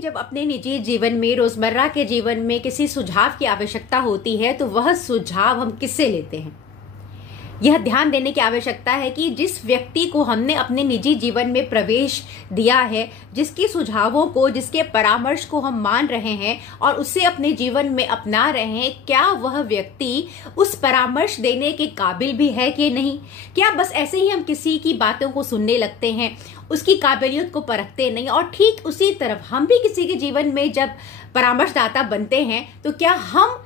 जब अपने निजी जीवन में, रोजमर्रा के जीवन में किसी सुझाव की आवश्यकता होती है तो वह सुझाव हम किससे लेते हैं? यह ध्यान देने की आवश्यकता है कि जिस व्यक्ति को हमने अपने निजी जीवन में प्रवेश दिया है, जिसके सुझावों को, जिसके परामर्श को हम मान रहे हैं और उसे अपने जीवन में अपना रहे हैं, क्या वह व्यक्ति उस परामर्श देने के काबिल भी है कि नहीं? क्या बस ऐसे ही हम किसी की बातों को सुनने लगते हैं, उसकी काबिलियत को परखते नहीं? और ठीक उसी तरफ हम भी किसी के जीवन में जब परामर्शदाता बनते हैं तो क्या हम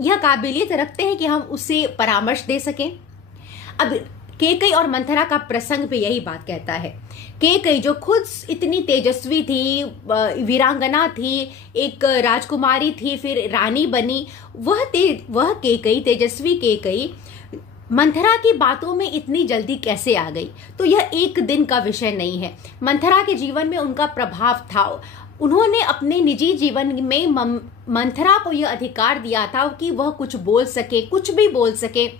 यह काबिलियत रखते हैं कि हम उसे परामर्श दे सकें? अब कैकेयी और मंथरा का प्रसंग भी यही बात कहता है। कैकेयी जो खुद इतनी तेजस्वी थी, वीरांगना थी, एक राजकुमारी थी, फिर रानी बनी, वह कैकेयी, तेजस्वी कैकेयी मंथरा की बातों में इतनी जल्दी कैसे आ गई? तो यह एक दिन का विषय नहीं है। मंथरा के जीवन में उनका प्रभाव था। उन्होंने अपने निजी जीवन में मंथरा को यह अधिकार दिया था कि वह कुछ बोल सके, कुछ भी बोल सके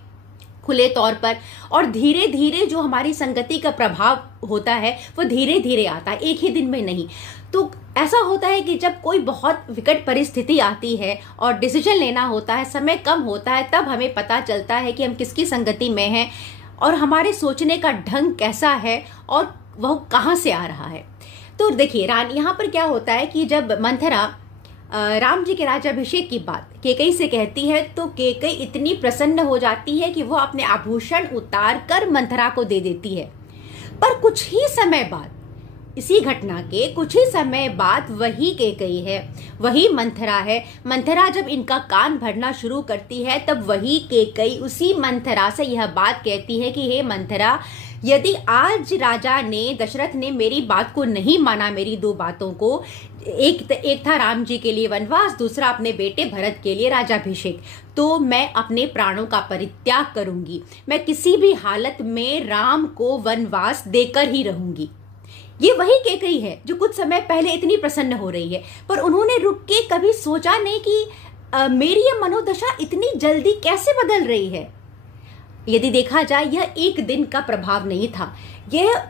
खुले तौर पर। और धीरे धीरे जो हमारी संगति का प्रभाव होता है वह धीरे धीरे आता है, एक ही दिन में नहीं। तो ऐसा होता है कि जब कोई बहुत विकट परिस्थिति आती है और डिसीजन लेना होता है, समय कम होता है, तब हमें पता चलता है कि हम किसकी संगति में हैं और हमारे सोचने का ढंग कैसा है और वह कहाँ से आ रहा है। तो देखिए यहाँ पर क्या होता है कि जब मंथरा राम जी के राज्याभिषेक की बात कैकेयी से कहती है तो कैकेयी इतनी प्रसन्न हो जाती है कि वह अपने आभूषण उतार कर मंथरा को दे देती है। पर कुछ ही समय बाद, इसी घटना के कुछ ही समय बाद वही कैकेयी है, वही मंथरा है। मंथरा जब इनका कान भरना शुरू करती है तब वही कैकेयी उसी मंथरा से यह बात कहती है कि हे मंथरा, यदि आज राजा ने, दशरथ ने मेरी बात को नहीं माना, मेरी दो बातों को, एक था राम जी के लिए वनवास, दूसरा अपने बेटे भरत के लिए राज्याभिषेक, तो मैं अपने प्राणों का परित्याग करूंगी। मैं किसी भी हालत में राम को वनवास देकर ही रहूंगी। ये वही कैकेयी है जो कुछ समय पहले इतनी प्रसन्न हो रही है, पर उन्होंने रुक के कभी सोचा नहीं कि मेरी यह मनोदशा इतनी जल्दी कैसे बदल रही है। यदि देखा जाए यह एक दिन का प्रभाव नहीं था, यह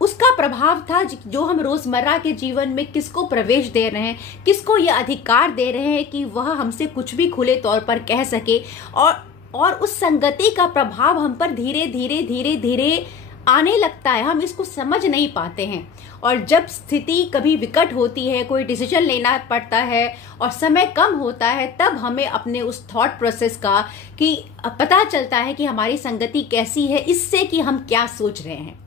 उसका प्रभाव था जो हम रोजमर्रा के जीवन में किसको प्रवेश दे रहे हैं, किसको यह अधिकार दे रहे हैं कि वह हमसे कुछ भी खुले तौर पर कह सके। और उस संगति का प्रभाव हम पर धीरे धीरे धीरे धीरे आने लगता है, हम इसको समझ नहीं पाते हैं। और जब स्थिति कभी विकट होती है, कोई डिसीजन लेना पड़ता है और समय कम होता है, तब हमें अपने उस थॉट प्रोसेस का कि पता चलता है कि हमारी संगति कैसी है, इससे कि हम क्या सोच रहे हैं।